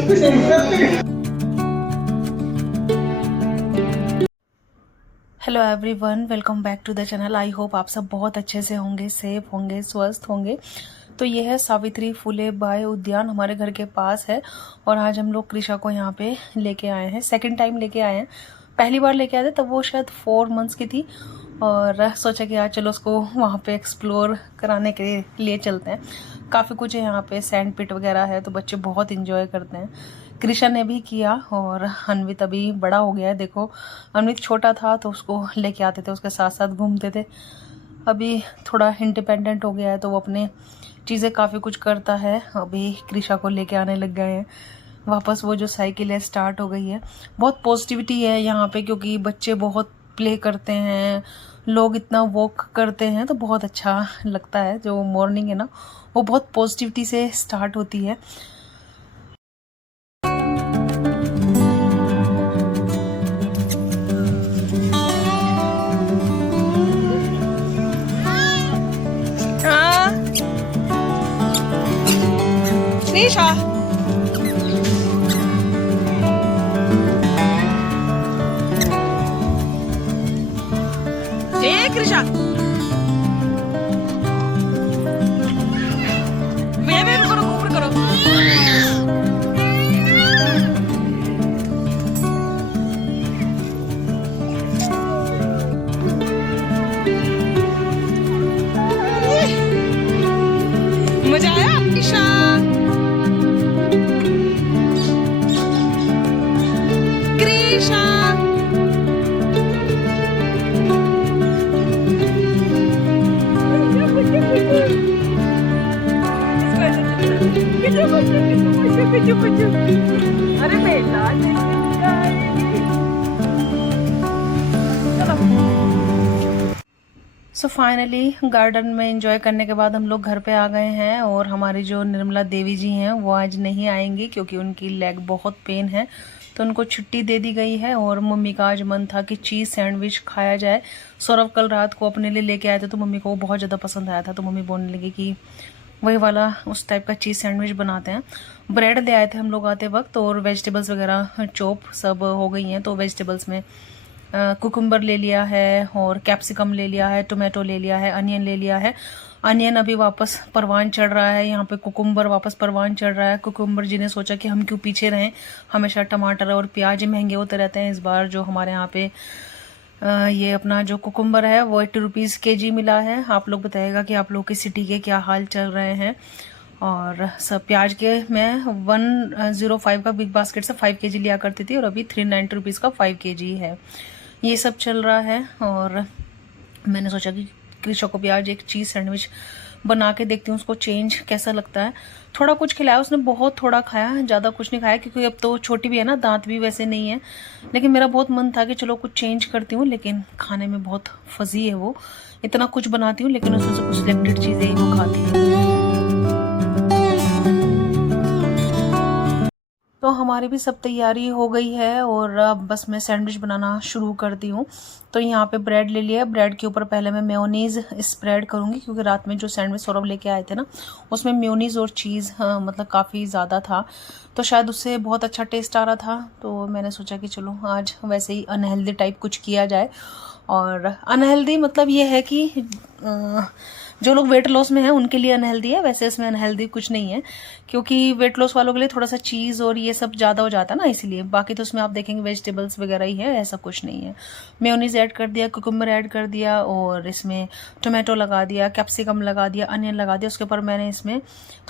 Hello everyone, welcome back to the channel. I hope आप सब बहुत अच्छे से होंगे, सेफ होंगे, स्वस्थ होंगे। तो ये है सावित्री फुले बाय उद्यान, हमारे घर के पास है। और आज हम लोग कृषा को यहाँ पे लेके आए हैं, सेकंड टाइम लेके आए हैं। पहली बार लेके आए थे तब वो शायद 4 मंथ्स की थी, और सोचा कि आज चलो उसको वहाँ पे एक्सप्लोर कराने के लिए चलते हैं। काफ़ी कुछ है यहाँ पे, सैंड पिट वगैरह है, तो बच्चे बहुत इंजॉय करते हैं। कृषा ने भी किया, और अन्वित अभी बड़ा हो गया है। देखो, अन्वित छोटा था तो उसको लेके आते थे, उसके साथ साथ घूमते थे। अभी थोड़ा इंडिपेंडेंट हो गया है तो वो अपने चीज़ें काफ़ी कुछ करता है। अभी कृषा को लेके आने लग गए हैं वापस। वो जो साइकिल है स्टार्ट हो गई है। बहुत पॉजिटिविटी है यहाँ पे, क्योंकि बच्चे बहुत प्ले करते हैं, लोग इतना वॉक करते हैं, तो बहुत अच्छा लगता है। जो मॉर्निंग है ना, वो बहुत पॉजिटिविटी से स्टार्ट होती है। कृषा, ए कृषा, वे करो, ऊपर करो। मजा आया कृषा? कृषा, अरे बेटा, सो फाइनली गार्डन में एंजॉय करने के बाद हम लोग घर पे आ गए हैं। और हमारी जो निर्मला देवी जी हैं वो आज नहीं आएंगी, क्योंकि उनकी लेग बहुत पेन है, तो उनको छुट्टी दे दी गई है। और मम्मी का आज मन था कि चीज़ सैंडविच खाया जाए। सौरभ कल रात को अपने लिए लेके आए थे, तो मम्मी को वो बहुत ज़्यादा पसंद आया था, तो मम्मी बोलने लगी कि वही वाला उस टाइप का चीज़ सैंडविच बनाते हैं। ब्रेड ले आए थे हम लोग आते वक्त, और वेजिटेबल्स वगैरह चॉप सब हो गई हैं। तो वेजिटेबल्स में कुकुम्बर ले लिया है, और कैप्सिकम ले लिया है, टोमेटो ले लिया है, अनियन ले लिया है। अनियन अभी वापस परवान चढ़ रहा है, यहाँ पे कुकुम्बर वापस परवान चढ़ रहा है। कुकुम्बर जी ने सोचा कि हम क्यों पीछे रहें, हमेशा टमाटर और प्याज महंगे होते रहते हैं। इस बार जो हमारे यहाँ पे ये अपना जो कुकुम्बर है वो 80 रुपीज़ kg मिला है। आप लोग बताइएगा कि आप लोग की सिटी के क्या हाल चल रहे हैं। और सब प्याज के मैं 105 का बिग बास्केट से 5 kg लिया करती थी, और अभी 390 रुपीज़ का 5 kg है। ये सब चल रहा है। और मैंने सोचा कि कृषा को भी आज एक चीज़ सैंडविच बना के देखती हूँ, उसको चेंज कैसा लगता है। थोड़ा कुछ खिलाया उसने, बहुत थोड़ा खाया, ज़्यादा कुछ नहीं खाया, क्योंकि अब तो छोटी भी है ना, दांत भी वैसे नहीं है। लेकिन मेरा बहुत मन था कि चलो कुछ चेंज करती हूँ, लेकिन खाने में बहुत फजी है वो। इतना कुछ बनाती हूँ लेकिन उसमें से कुछ सिलेक्टेड चीज़ें ही वो खाती है। तो हमारी भी सब तैयारी हो गई है, और अब बस मैं सैंडविच बनाना शुरू करती हूँ। तो यहाँ पे ब्रेड ले लिया। ब्रेड के ऊपर पहले मैं मेयोनीज़ स्प्रेड करूँगी, क्योंकि रात में जो सैंडविच सौरभ लेके आए थे ना, उसमें मेयोनीज़ और चीज़ मतलब काफ़ी ज़्यादा था, तो शायद उससे बहुत अच्छा टेस्ट आ रहा था। तो मैंने सोचा कि चलो आज वैसे ही अनहेल्दी टाइप कुछ किया जाए। और अनहेल्दी मतलब ये है कि जो लोग वेट लॉस में हैं उनके लिए अनहेल्दी है, वैसे इसमें अनहेल्दी कुछ नहीं है, क्योंकि वेट लॉस वालों के लिए थोड़ा सा चीज़ और ये सब ज़्यादा हो जाता है ना, इसलिए। बाकी तो उसमें आप देखेंगे वेजिटेबल्स वगैरह ही है, ऐसा कुछ नहीं है। मेयोनीज ऐड कर दिया, कुकुम्बर ऐड कर दिया, और इसमें टोमेटो लगा दिया, कैप्सिकम लगा दिया, अनियन लगा दिया। उसके ऊपर मैंने इसमें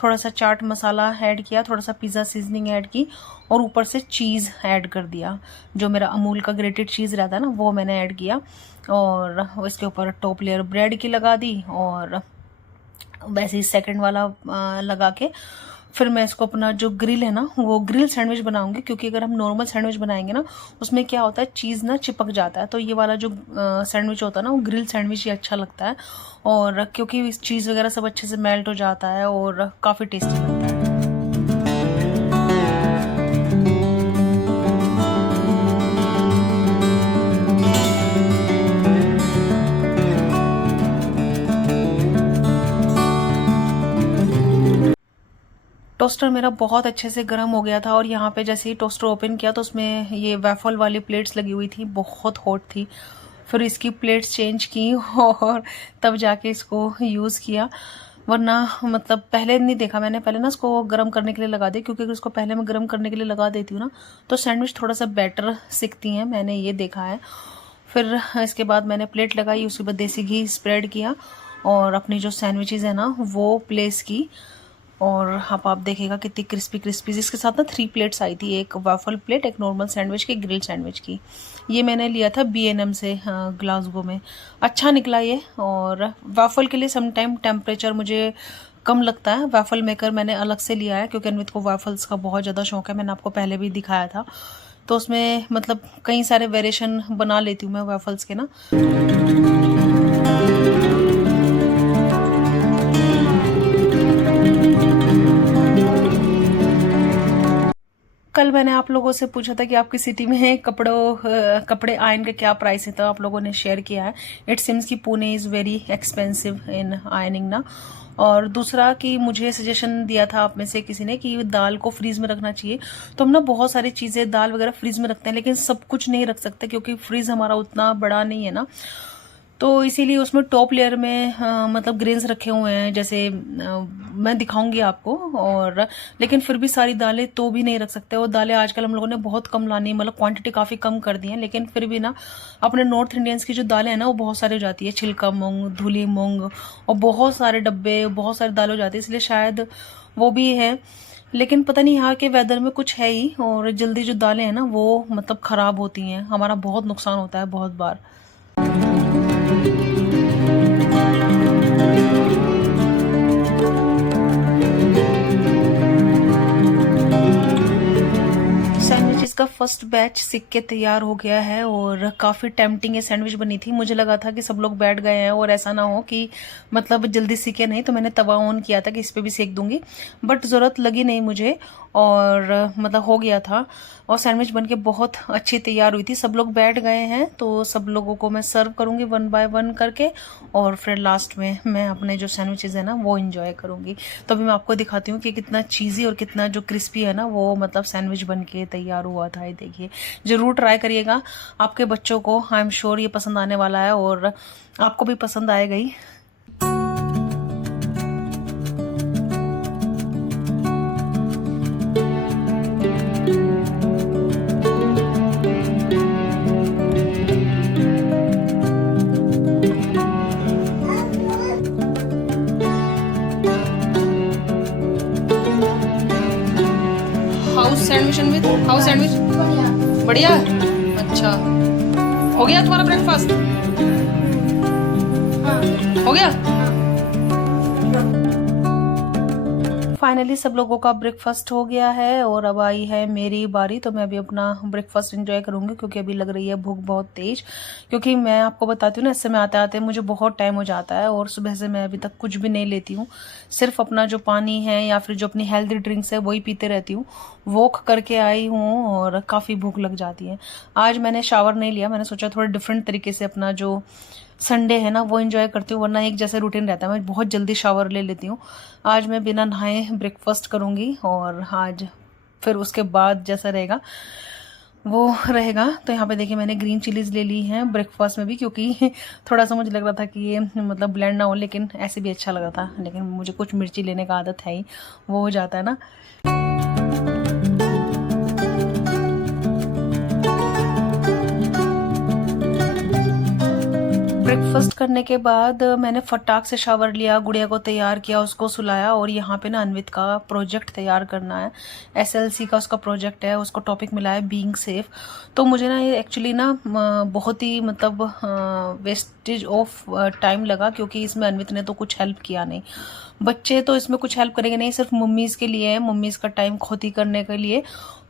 थोड़ा सा चाट मसाला ऐड किया, थोड़ा सा पिज़्ज़ा सीजनिंग ऐड की, और ऊपर से चीज़ ऐड कर दिया। जो मेरा अमूल का ग्रेटेड चीज़ रहता है ना, वो मैंने ऐड किया। और इसके ऊपर टॉप लेयर ब्रेड की लगा दी, और वैसे ही सेकंड वाला लगा के फिर मैं इसको अपना जो ग्रिल है ना, वो ग्रिल सैंडविच बनाऊंगी। क्योंकि अगर हम नॉर्मल सैंडविच बनाएंगे ना, उसमें क्या होता है, चीज़ ना चिपक जाता है। तो ये वाला जो सैंडविच होता है ना, वो ग्रिल सैंडविच ही अच्छा लगता है। और क्योंकि चीज़ वगैरह सब अच्छे से मेल्ट हो जाता है, और काफ़ी टेस्टी लगता है। टोस्टर मेरा बहुत अच्छे से गर्म हो गया था और यहाँ पे जैसे ही टोस्टर ओपन किया तो उसमें ये वेफल वाली प्लेट्स लगी हुई थी, बहुत हॉट थी। फिर इसकी प्लेट्स चेंज की और तब जाके इसको यूज़ किया, वरना मतलब पहले नहीं देखा मैंने। पहले ना इसको गर्म करने के लिए लगा दी, क्योंकि अगर इसको पहले मैं गर्म करने के लिए लगा देती हूँ ना तो सैंडविच थोड़ा सा बेटर सिकती हैं, मैंने ये देखा है। फिर इसके बाद मैंने प्लेट लगाई, उसके बाद देसी घी स्प्रेड किया और अपनी जो सैंडविचेज़ है ना वो प्लेस की। और आप देखिएगा कितनी क्रिस्पी क्रिस्पी। इसके साथ ना 3 प्लेट्स आई थी, एक वाफल प्लेट, एक नॉर्मल सैंडविच की, ग्रिल सैंडविच की। ये मैंने लिया था B&M से ग्लासगो में, अच्छा निकला ये। और वाफल के लिए समटाइम टेम्परेचर मुझे कम लगता है, वाफल मेकर मैंने अलग से लिया है क्योंकि अनवित को वाफल्स का बहुत ज़्यादा शौक है। मैंने आपको पहले भी दिखाया था, तो उसमें मतलब कई सारे वेरिएशन बना लेती हूँ मैं वाफल्स के ना। कल मैंने आप लोगों से पूछा था कि आपकी सिटी में कपड़े आयरन के क्या प्राइस है, तो आप लोगों ने शेयर किया है। इट सिम्स कि Pune is very expensive in ironing ना। और दूसरा कि मुझे सजेशन दिया था आप में से किसी ने कि दाल को फ्रीज में रखना चाहिए। तो हम ना बहुत सारी चीज़ें दाल वगैरह फ्रीज में रखते हैं, लेकिन सब कुछ नहीं रख सकते क्योंकि फ्रीज हमारा उतना बड़ा नहीं है ना। तो इसीलिए उसमें टॉप लेयर में मतलब ग्रेन्स रखे हुए हैं, जैसे मैं दिखाऊंगी आपको। और लेकिन फिर भी सारी दालें तो भी नहीं रख सकते, और दालें आजकल हम लोगों ने बहुत कम लानी, मतलब क्वांटिटी काफ़ी कम कर दी है। लेकिन फिर भी ना अपने नॉर्थ इंडियंस की जो दालें हैं ना वो बहुत सारी हो जाती है, छिलका मूंग, धुली मूंग, और बहुत सारे डब्बे, बहुत सारी दालें हो जाती है, इसलिए शायद वो भी है। लेकिन पता नहीं यहाँ के वेदर में कुछ है ही, और जल्दी जो दालें हैं ना वो मतलब ख़राब होती हैं, हमारा बहुत नुकसान होता है बहुत बार। सैंडविचेस का फर्स्ट बैच सिक के तैयार हो गया है और काफ़ी टेम्पटिंग ये सैंडविच बनी थी। मुझे लगा था कि सब लोग बैठ गए हैं और ऐसा ना हो कि मतलब जल्दी सीखे नहीं, तो मैंने तवा ऑन किया था कि इस पे भी सेक दूंगी, बट ज़रूरत लगी नहीं मुझे, और मतलब हो गया था। और सैंडविच बनके बहुत अच्छी तैयार हुई थी। सब लोग बैठ गए हैं तो सब लोगों को मैं सर्व करूंगी 1 बाय 1 करके, और फिर लास्ट में मैं अपने जो सैंडविचेस है ना वो एंजॉय करूंगी। तो अभी मैं आपको दिखाती हूँ कि कितना चीज़ी और कितना जो क्रिस्पी है ना वो मतलब सैंडविच बनके तैयार हुआ था। ये देखिए, ज़रूर ट्राई करिएगा, आपके बच्चों को आई एम श्योर ये पसंद आने वाला है और आपको भी पसंद आएगा ही। हाउस सैंडविच बढ़िया। अच्छा, हो गया तुम्हारा ब्रेकफास्ट? हो गया। फाइनली सब लोगों का ब्रेकफास्ट हो गया है और अब आई है मेरी बारी। तो मैं अभी अपना ब्रेकफास्ट एंजॉय करूंगी क्योंकि अभी लग रही है भूख बहुत तेज। क्योंकि मैं आपको बताती हूँ ना, इससे मैं आते आते मुझे बहुत टाइम हो जाता है और सुबह से मैं अभी तक कुछ भी नहीं लेती हूँ, सिर्फ अपना जो पानी है या फिर जो अपनी हेल्दी ड्रिंक्स है वही पीते रहती हूँ। वॉक करके आई हूँ और काफ़ी भूख लग जाती है। आज मैंने शावर नहीं लिया, मैंने सोचा थोड़ा डिफरेंट तरीके से अपना जो संडे है ना वो एंजॉय करती हूँ, वरना एक जैसे रूटीन रहता है, मैं बहुत जल्दी शावर ले लेती हूँ। आज मैं बिना नहाए ब्रेकफास्ट करूँगी और आज फिर उसके बाद जैसा रहेगा वो रहेगा। तो यहाँ पे देखिए मैंने ग्रीन चिलीज़ ले ली हैं ब्रेकफास्ट में भी, क्योंकि थोड़ा सा मुझे लग रहा था कि ये मतलब ब्लेंड ना हो, लेकिन ऐसे भी अच्छा लग रहा था। लेकिन मुझे कुछ मिर्ची लेने का आदत है ही, वो हो जाता है ना। ब्रेकफास्ट करने के बाद मैंने फटाक से शावर लिया, गुड़िया को तैयार किया, उसको सुलाया, और यहाँ पे ना अन्वित का प्रोजेक्ट तैयार करना है, SLC का उसका प्रोजेक्ट है, उसको टॉपिक मिला है बीइंग सेफ। तो मुझे ना ये एक्चुअली ना बहुत ही मतलब वेस्टेज ऑफ टाइम लगा, क्योंकि इसमें अन्वित ने तो कुछ हेल्प किया नहीं। बच्चे तो इसमें कुछ हेल्प करेंगे नहीं, सिर्फ मम्मीज़ के लिए है, मम्मीज़ का टाइम खोती करने के लिए।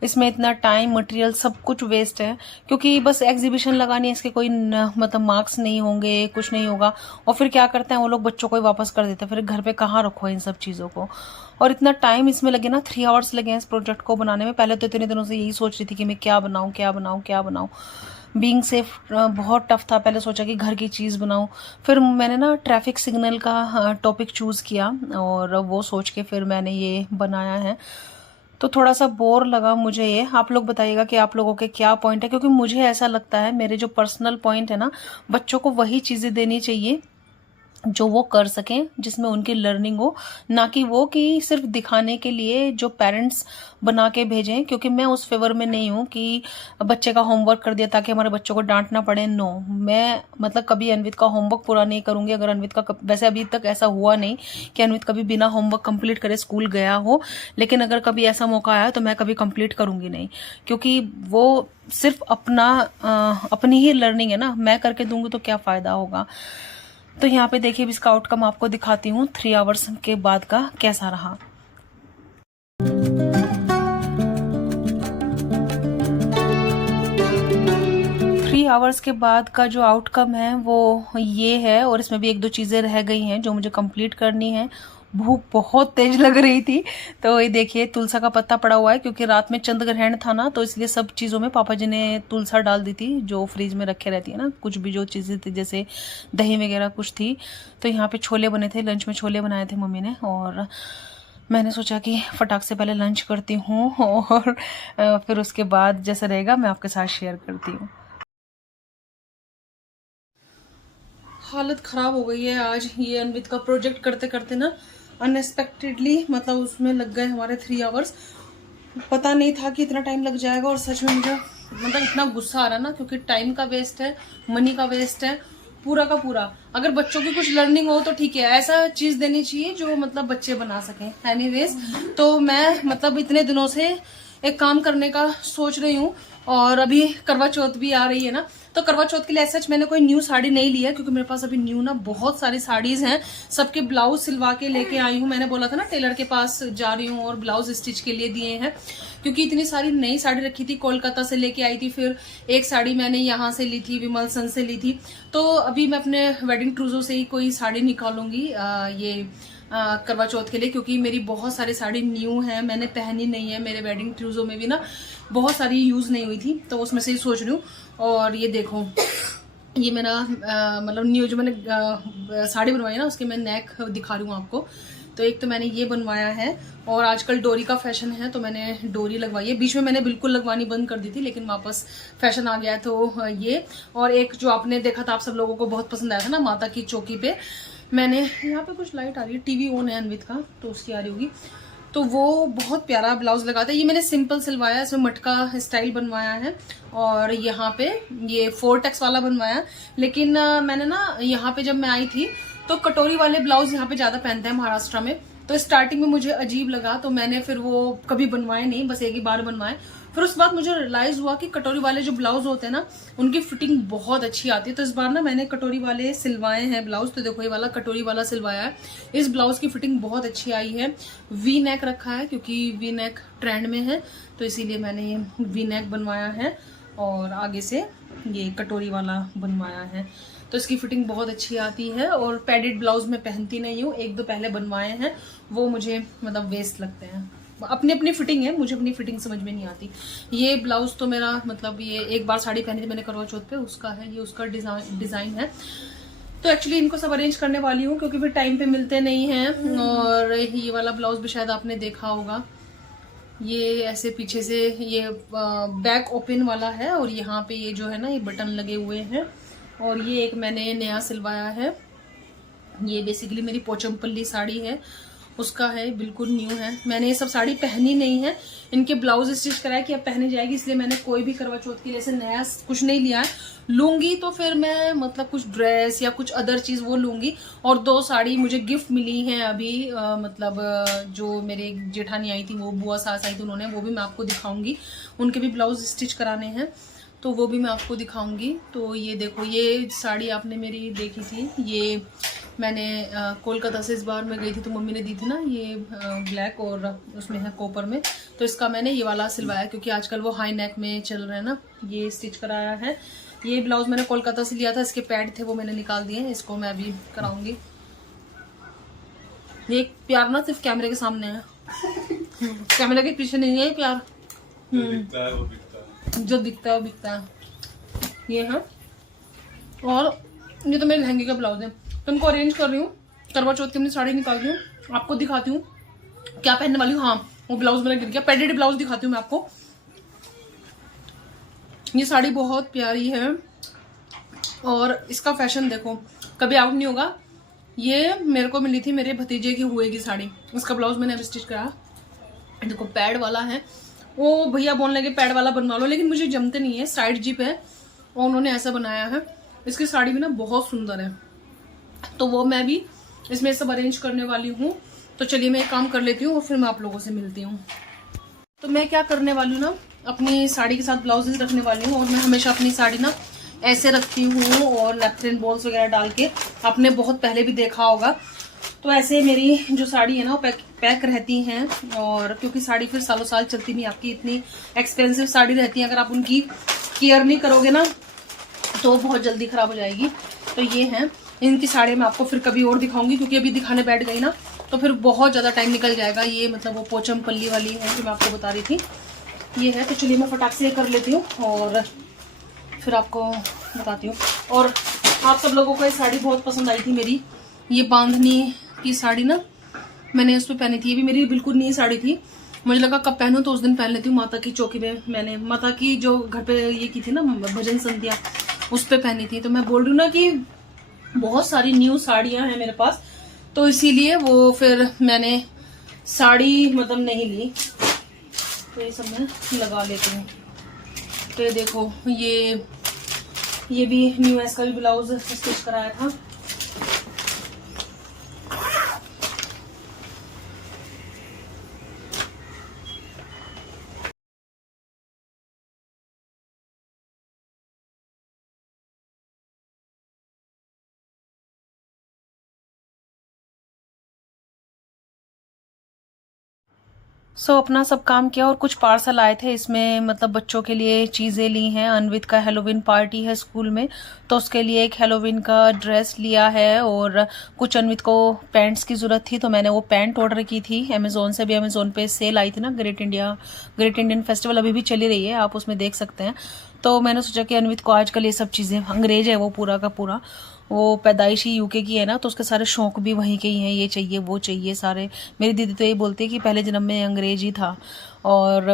इसमें इतना टाइम, मटेरियल सब कुछ वेस्ट है, क्योंकि बस एग्जीबिशन लगानी है, इसके कोई मतलब मार्क्स नहीं होंगे, कुछ नहीं होगा। और फिर क्या करते हैं वो लोग, बच्चों को ही वापस कर देते हैं, फिर घर पे कहाँ रखो इन सब चीज़ों को। और इतना टाइम इसमें लगे ना, 3 आवर्स लगे हैं इस प्रोजेक्ट को बनाने में। पहले तो इतने दिनों से यही सोच रही थी कि मैं क्या बनाऊँ क्या बनाऊँ क्या बनाऊँ, बीइंग सेफ बहुत टफ था। पहले सोचा कि घर की चीज़ बनाऊं, फिर मैंने ना ट्रैफिक सिग्नल का टॉपिक चूज़ किया और वो सोच के फिर मैंने ये बनाया है। तो थोड़ा सा बोर लगा मुझे ये। आप लोग बताइएगा कि आप लोगों के क्या पॉइंट है, क्योंकि मुझे ऐसा लगता है मेरे जो पर्सनल पॉइंट है ना, बच्चों को वही चीज़ें देनी चाहिए जो वो कर सकें, जिसमें उनकी लर्निंग हो, ना कि वो कि सिर्फ दिखाने के लिए जो पेरेंट्स बना के भेजें। क्योंकि मैं उस फेवर में नहीं हूँ कि बच्चे का होमवर्क कर दिया ताकि हमारे बच्चों को डांटना पड़े। नो, मैं मतलब कभी अन्वित का होमवर्क पूरा नहीं करूँगी। अगर अन्वित का वैसे अभी तक ऐसा हुआ नहीं कि अन्वित कभी बिना होमवर्क कंप्लीट करे स्कूल गया हो, लेकिन अगर कभी ऐसा मौका आया तो मैं कभी कंप्लीट करूँगी नहीं, क्योंकि वो सिर्फ अपनी ही लर्निंग है ना, मैं करके दूंगी तो क्या फ़ायदा होगा। तो यहाँ पे देखिए इसका आउटकम आपको दिखाती हूँ 3 आवर्स के बाद का कैसा रहा। 3 आवर्स के बाद का जो आउटकम है वो ये है, और इसमें भी 1-2 चीज़ें रह गई हैं जो मुझे कंप्लीट करनी है। भूख बहुत तेज लग रही थी, तो ये देखिए तुलसा का पत्ता पड़ा हुआ है, क्योंकि रात में चंद्र ग्रहण था ना, तो इसलिए सब चीज़ों में पापा जी ने तुलसा डाल दी थी जो फ्रिज में रखे रहती है ना, कुछ भी जो चीज़ें थी जैसे दही वगैरह कुछ थी। तो यहाँ पे छोले बने थे, लंच में छोले बनाए थे मम्मी ने, और मैंने सोचा कि फटाक से पहले लंच करती हूँ और फिर उसके बाद जैसा रहेगा मैं आपके साथ शेयर करती हूँ। हालत ख़राब हो गई है आज। ये अन्वित का प्रोजेक्ट करते करते ना अनएक्सपेक्टेडली मतलब उसमें लग गए हमारे 3 आवर्स। पता नहीं था कि इतना टाइम लग जाएगा, और सच में मुझे मतलब इतना गुस्सा आ रहा ना, क्योंकि टाइम का वेस्ट है, मनी का वेस्ट है, पूरा का पूरा। अगर बच्चों की कुछ लर्निंग हो तो ठीक है, ऐसा चीज़ देनी चाहिए जो मतलब बच्चे बना सकें। एनीवेज, तो मैं मतलब इतने दिनों से एक काम करने का सोच रही हूँ, और अभी करवा चौथ भी आ रही है ना, तो करवा चौथ के लिए सच मैंने कोई न्यू साड़ी नहीं लिया, क्योंकि मेरे पास अभी न्यू ना बहुत सारी साड़ीज हैं। सबके ब्लाउज सिलवा के लेके आई हूँ। मैंने बोला था ना टेलर के पास जा रही हूँ और ब्लाउज स्टिच के लिए दिए हैं, क्योंकि इतनी सारी नई साड़ी रखी थी, कोलकाता से लेके आई थी, फिर एक साड़ी मैंने यहाँ से ली थी, विमल सन से ली थी। तो अभी मैं अपने वेडिंग ट्रूजो से ही कोई साड़ी निकालूंगी ये करवा चौथ के लिए, क्योंकि मेरी बहुत सारी साड़ी न्यू है, मैंने पहनी नहीं है। मेरे वेडिंग ट्रूजो में भी ना बहुत सारी यूज़ नहीं हुई थी, तो उसमें से ही सोच रही हूँ। और ये देखो, ये मेरा मतलब न्यू जो मैंने साड़ी बनवाई है ना, उसके मैं नेक दिखा रही हूँ आपको। तो एक तो मैंने ये बनवाया है, और आजकल डोरी का फैशन है तो मैंने डोरी लगवाई है। बीच में मैंने बिल्कुल लगवानी बंद कर दी थी, लेकिन वापस फैशन आ गया है तो ये। और एक जो आपने देखा था, आप सब लोगों को बहुत पसंद आया था ना, माता की चौकी पे, मैंने यहाँ पे कुछ लाइट आ रही है, टीवी ऑन है अन्वित का तो उसकी आ रही होगी, तो वो बहुत प्यारा ब्लाउज लगाता है। ये मैंने सिंपल सिलवाया, इसमें मटका स्टाइल बनवाया है, और यहाँ पे ये 4 टक्स वाला बनवाया। लेकिन मैंने ना यहाँ पे जब मैं आई थी तो कटोरी वाले ब्लाउज यहाँ पे ज्यादा पहनते हैं महाराष्ट्र में, तो स्टार्टिंग में मुझे अजीब लगा, तो मैंने फिर वो कभी बनवाए नहीं, बस एक ही बार बनवाए। फिर उस बाद मुझे रियलाइज हुआ कि कटोरी वाले जो ब्लाउज होते हैं ना, उनकी फिटिंग बहुत अच्छी आती है। तो इस बार ना मैंने कटोरी वाले सिलवाए हैं ब्लाउज। तो देखो ये वाला कटोरी वाला सिलवाया है, इस ब्लाउज की फिटिंग बहुत अच्छी आई है। वी नेक रखा है, क्योंकि वी नेक ट्रेंड में है, तो इसीलिए मैंने ये वी नेक बनवाया है, और आगे से ये कटोरी वाला बनवाया है। तो इसकी फिटिंग बहुत अच्छी आती है, और पैडेड ब्लाउज मैं पहनती नहीं हूँ। 1-2 पहले बनवाए हैं, वो मुझे मतलब वेस्ट लगते हैं। अपनी अपनी फिटिंग है, मुझे अपनी फिटिंग समझ में नहीं आती। ये ब्लाउज तो मेरा मतलब ये एक बार साड़ी पहनी थी मैंने करवा चौथ पे, उसका है, ये उसका डिजाइन है। तो एक्चुअली इनको सब अरेंज करने वाली हूँ, क्योंकि फिर टाइम पे मिलते नहीं हैं। और ये वाला ब्लाउज भी शायद आपने देखा होगा, ये ऐसे पीछे से ये बैक ओपन वाला है, और यहाँ पे ये जो है ना ये बटन लगे हुए हैं। और ये एक मैंने नया सिलवाया है, ये बेसिकली मेरी पोचमपल्ली साड़ी है, उसका है, बिल्कुल न्यू है। मैंने ये सब साड़ी पहनी नहीं है, इनके ब्लाउज स्टिच कराया कि अब पहनी जाएगी, इसलिए मैंने कोई भी करवा चौथ के लिए से नया कुछ नहीं लिया है। लूंगी तो फिर मैं मतलब कुछ ड्रेस या कुछ अदर चीज वो लूंगी। और 2 साड़ी मुझे गिफ्ट मिली हैं अभी, मतलब जो मेरे जेठानी आई थी, वो बुआ सास आई थी, उन्होंने, वो भी मैं आपको दिखाऊंगी। उनके भी ब्लाउज स्टिच कराने हैं, तो वो भी मैं आपको दिखाऊंगी। तो ये देखो, ये साड़ी आपने मेरी देखी थी, ये मैंने कोलकाता से इस बार मैं गई थी तो मम्मी ने दी थी ना, ये ब्लैक और उसमें है कॉपर में। तो इसका मैंने ये वाला सिलवाया, क्योंकि आजकल वो हाई नेक में चल रहे हैं ना, ये स्टिच कराया है। ये ब्लाउज मैंने कोलकाता से लिया था, इसके पैड थे वो मैंने निकाल दिए हैं, इसको मैं अभी कराऊंगी। ये प्यार ना सिर्फ कैमरे के सामने है, कैमरे के पीछे नहीं है प्यार। जो दिखता है वो बिकता है। ये है, और ये तो मेरे लहंगे का ब्लाउज है। तो उनको अरेंज कर रही हूँ, करवा चौथ की अपनी साड़ी निकाल रही हूँ, आपको दिखाती हूँ क्या पहनने वाली हूँ। हाँ, वो ब्लाउज मेरा गिर गया, पेडेड ब्लाउज दिखाती हूँ मैं आपको। ये साड़ी बहुत प्यारी है और इसका फैशन देखो, कभी आउट नहीं होगा। ये मेरे को मिली थी मेरे भतीजे की हुए की साड़ी, इसका ब्लाउज मैंने अभी स्टिच करा। देखो पैड वाला है, वो भैया बोलने लगे पैड वाला बनवा लो, लेकिन मुझे जमते नहीं है, साइड जिप है और उन्होंने ऐसा बनाया है। इसकी साड़ी भी ना बहुत सुंदर है, तो वो मैं भी इसमें सब अरेंज करने वाली हूँ। तो चलिए मैं एक काम कर लेती हूँ और फिर मैं आप लोगों से मिलती हूँ। तो मैं क्या करने वाली हूँ ना, अपनी साड़ी के साथ ब्लाउजेज रखने वाली हूँ, और मैं हमेशा अपनी साड़ी ना ऐसे रखती हूँ और नेपकिन बॉल्स वगैरह डाल के, आपने बहुत पहले भी देखा होगा। तो ऐसे मेरी जो साड़ी है ना वो पैक रहती हैं, और क्योंकि साड़ी फिर सालों साल चलती नहीं, आपकी इतनी एक्सपेंसिव साड़ी रहती है, अगर आप उनकी केयर नहीं करोगे ना तो बहुत जल्दी खराब हो जाएगी। तो ये है, इनकी साड़ी मैं आपको फिर कभी और दिखाऊंगी, क्योंकि अभी दिखाने बैठ गई ना तो फिर बहुत ज़्यादा टाइम निकल जाएगा। ये मतलब वो पोचम पल्ली वाली है जो मैं आपको बता रही थी, ये है। तो चलिए मैं फटाक से कर लेती हूँ और फिर आपको बताती हूँ। और आप सब लोगों को ये साड़ी बहुत पसंद आई थी मेरी, ये बांधनी की साड़ी ना मैंने उस पर पहनी थी। ये भी मेरी बिल्कुल नई साड़ी थी, मुझे लगा कब पहनूं तो उस दिन पहन लेती हूँ। माता की चौकी पे मैंने माता की जो घर पे ये की थी ना भजन संध्या, उस पे पहनी थी। तो मैं बोल रही हूँ ना कि बहुत सारी न्यू साड़ियां हैं मेरे पास, तो इसीलिए वो फिर मैंने साड़ी मतलब नहीं ली, तो ये सब मैं लगा लेती हूँ। तो ये देखो, ये भी न्यू एस का भी ब्लाउज स्टिच कराया था। अपना सब काम किया और कुछ पार्सल आए थे, इसमें मतलब बच्चों के लिए चीज़ें ली हैं। अन्वित का हेलोविन पार्टी है स्कूल में, तो उसके लिए एक हेलोविन का ड्रेस लिया है, और कुछ अन्वित को पैंट्स की ज़रूरत थी, तो मैंने वो पैंट ऑर्डर की थी अमेज़ोन से। भी अमेज़ोन पे सेल आई थी ना, ग्रेट इंडियन फेस्टिवल अभी भी चली रही है, आप उसमें देख सकते हैं। तो मैंने सोचा कि अन्वित को आजकल ये सब चीज़ें, अंग्रेज है वो पूरा का पूरा, वो पैदाइशी यूके की है ना, तो उसके सारे शौक भी वहीं के ही हैं, ये चाहिए वो चाहिए सारे। मेरी दीदी तो ये बोलती है कि पहले जन्म में अंग्रेज ही था, और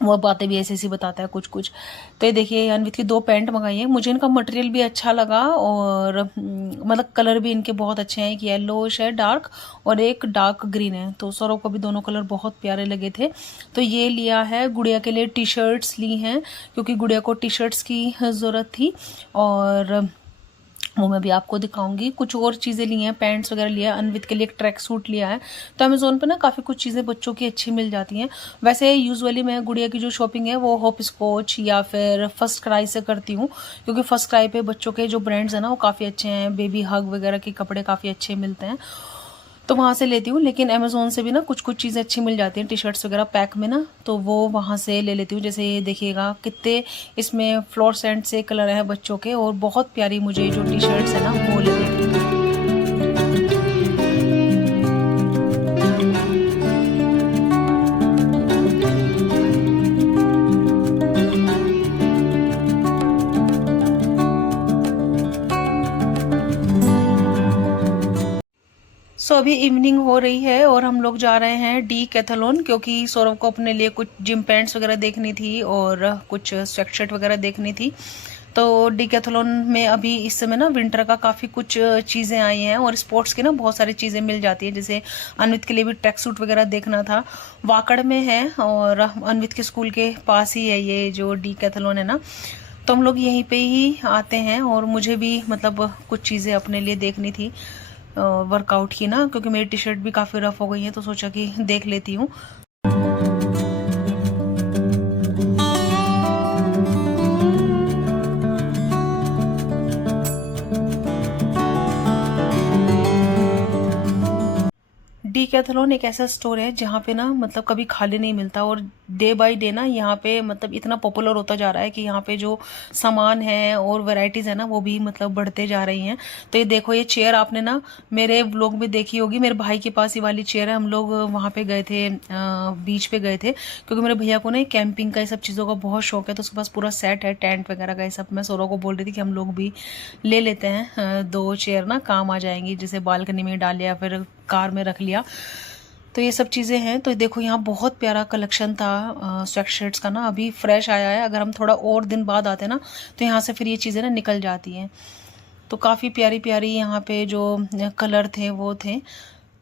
वो बातें भी ऐसी ऐसी बताता है कुछ कुछ। तो ये देखिए अन्वित की 2 पैंट मंगाई है, मुझे इनका मटेरियल भी अच्छा लगा, और मतलब कलर भी इनके बहुत अच्छे हैं। एक येलोइश है डार्क और एक डार्क ग्रीन है, तो सौरभ को भी दोनों कलर बहुत प्यारे लगे थे। तो ये लिया है। गुड़िया के लिए टी शर्ट्स ली हैं, क्योंकि गुड़िया को टी शर्ट्स की ज़रूरत थी, और वो मैं भी आपको दिखाऊंगी। कुछ और चीज़ें ली हैं, पैंट्स वगैरह लिया है। अन्वित के लिए एक ट्रैक सूट लिया है। तो अमेज़ोन पे ना काफ़ी कुछ चीज़ें बच्चों की अच्छी मिल जाती हैं। वैसे यूजुअली मैं गुड़िया की जो शॉपिंग है वो होप स्कॉच या फिर फर्स्ट क्राई से करती हूँ, क्योंकि फर्स्ट क्राई पे बच्चों के जो ब्रांड्स हैं ना वो काफ़ी अच्छे हैं, बेबी हग वगैरह के कपड़े काफ़ी अच्छे मिलते हैं, तो वहाँ से लेती हूँ। लेकिन अमेज़ोन से भी ना कुछ कुछ चीज़ें अच्छी मिल जाती हैं, टी शर्ट्स वगैरह पैक में ना, तो वो वहाँ से ले लेती हूँ। जैसे ये देखिएगा कितने इसमें फ्लोरेसेंट से कलर हैं बच्चों के, और बहुत प्यारी मुझे जो टी शर्ट्स है ना वो लगी। अभी इवनिंग हो रही है और हम लोग जा रहे हैं डीकैथलॉन, क्योंकि सौरभ को अपने लिए कुछ जिम पैंट्स वगैरह देखनी थी और कुछ स्वेटशर्ट वगैरह देखनी थी। तो डीकैथलॉन में अभी इस समय ना विंटर का काफ़ी कुछ चीज़ें आई हैं, और स्पोर्ट्स की ना बहुत सारी चीज़ें मिल जाती हैं। जैसे अन्वित के लिए भी ट्रैक सूट वगैरह देखना था, वाकड़ में है, और अन्वित के स्कूल के पास ही है ये जो डीकैथलॉन है ना, तो हम लोग यहीं पे ही आते हैं। और मुझे भी मतलब कुछ चीज़ें अपने लिए देखनी थी वर्कआउट की ना, क्योंकि मेरी टी शर्ट भी काफ़ी रफ हो गई है, तो सोचा कि देख लेती हूँ। डीकैथलॉन एक ऐसा स्टोर है जहाँ पे ना मतलब कभी खाली नहीं मिलता, और डे बाय डे ना यहाँ पे मतलब इतना पॉपुलर होता जा रहा है कि यहाँ पे जो सामान है और वैरायटीज़ है ना वो भी मतलब बढ़ते जा रही हैं। तो ये देखो, ये चेयर आपने ना मेरे व्लॉग में देखी होगी, मेरे भाई के पास ही वाली चेयर है। हम लोग वहाँ पे गए थे, बीच पे गए थे, क्योंकि मेरे भैया को ना कैंपिंग का ये सब चीज़ों का बहुत शौक है, तो उसके पास पूरा सेट है, टेंट वगैरह का ये सब। मैं सौरव को बोल रही थी कि हम लोग भी ले लेते हैं 2 चेयर ना, काम आ जाएंगी, जैसे बालकनी में डाल लिया फिर कार में रख लिया, तो ये सब चीज़ें हैं। तो देखो यहाँ बहुत प्यारा कलेक्शन था स्वेट शर्ट्स का ना, अभी फ्रेश आया है। अगर हम थोड़ा और दिन बाद आते ना तो यहाँ से फिर ये चीज़ें ना निकल जाती हैं। तो काफ़ी प्यारी प्यारी यहाँ पे जो कलर थे वो थे।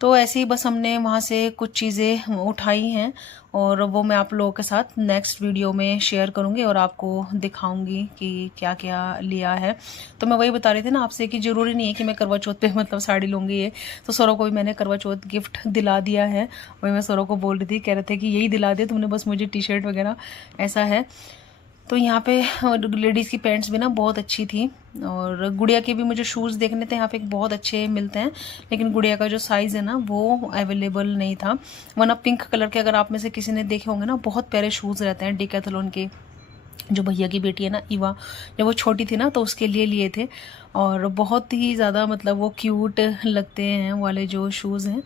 तो ऐसे ही बस हमने वहाँ से कुछ चीज़ें उठाई हैं, और वो मैं आप लोगों के साथ नेक्स्ट वीडियो में शेयर करूँगी और आपको दिखाऊंगी कि क्या क्या लिया है। तो मैं वही बता रही थी ना आपसे कि ज़रूरी नहीं है कि मैं करवा चौथ पे मतलब साड़ी लूँगी। ये तो सौरव को भी मैंने करवा चौथ गिफ्ट दिला दिया है। वही मैं सौरव को बोल रही थी, कह रहे थे कि यही दिला दे तुमने, बस मुझे टी शर्ट वगैरह, ऐसा है। तो यहाँ पे लेडीज़ की पैंट्स भी ना बहुत अच्छी थी, और गुड़िया के भी मुझे शूज़ देखने थे यहाँ पे बहुत अच्छे मिलते हैं, लेकिन गुड़िया का जो साइज़ है ना वो अवेलेबल नहीं था। वरना पिंक कलर के अगर आप में से किसी ने देखे होंगे ना, बहुत प्यारे शूज़ रहते हैं डीकैथलॉन के। जो भैया की बेटी है ना ईवा, जब वो छोटी थी ना तो उसके लिए थे, और बहुत ही ज़्यादा मतलब वो क्यूट लगते हैं वाले जो शूज़ हैं।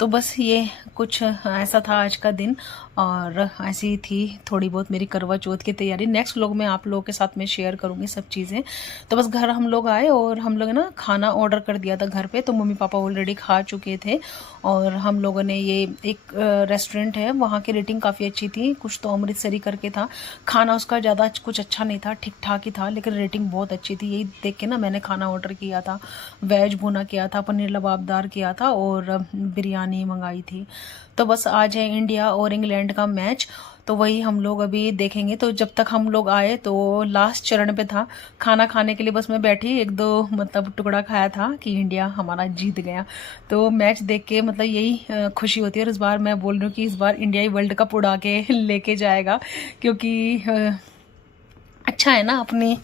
तो बस ये कुछ ऐसा था आज का दिन, और ऐसी थी थोड़ी बहुत मेरी करवा चौथ की तैयारी। नेक्स्ट व्लॉग में आप लोगों के साथ में शेयर करूँगी सब चीज़ें। तो बस घर हम लोग आए और हम लोग ना खाना ऑर्डर कर दिया था घर पे, तो मम्मी पापा ऑलरेडी खा चुके थे। और हम लोगों ने ये एक रेस्टोरेंट है, वहाँ की रेटिंग काफ़ी अच्छी थी, कुछ तो अमृतसरी करके था। खाना उसका ज़्यादा कुछ अच्छा नहीं था, ठीक ठाक ही था, लेकिन रेटिंग बहुत अच्छी थी। यही देख के ना मैंने खाना ऑर्डर किया था, वेज भुना किया था, पनीर लबाबदार किया था, और बिरयानी मंगाई थी। तो बस आज है इंडिया और इंग्लैंड का मैच, तो वही हम लोग अभी देखेंगे। तो जब तक हम लोग आए तो लास्ट चरण पे था, खाना खाने के लिए बस मैं बैठी, 1-2 मतलब टुकड़ा खाया था कि इंडिया हमारा जीत गया। तो मैच देख के मतलब यही खुशी होती है, और इस बार मैं बोल रही हूँ कि इस बार इंडिया ही वर्ल्ड कप उड़ा के लेके जाएगा, क्योंकि अच्छा है ना, अपनी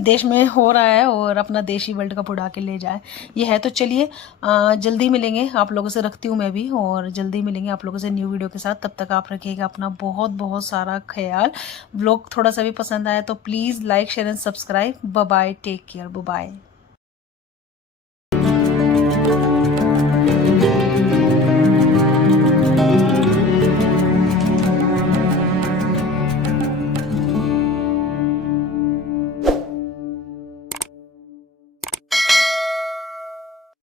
देश में हो रहा है और अपना देश ही वर्ल्ड कप उड़ा के ले जाए, ये है। तो चलिए जल्दी मिलेंगे आप लोगों से, रखती हूँ मैं भी, और जल्दी मिलेंगे आप लोगों से न्यू वीडियो के साथ। तब तक आप रखिएगा अपना बहुत बहुत सारा ख्याल। व्लॉग थोड़ा सा भी पसंद आया तो please like share and subscribe. Bye bye, take care, bye bye.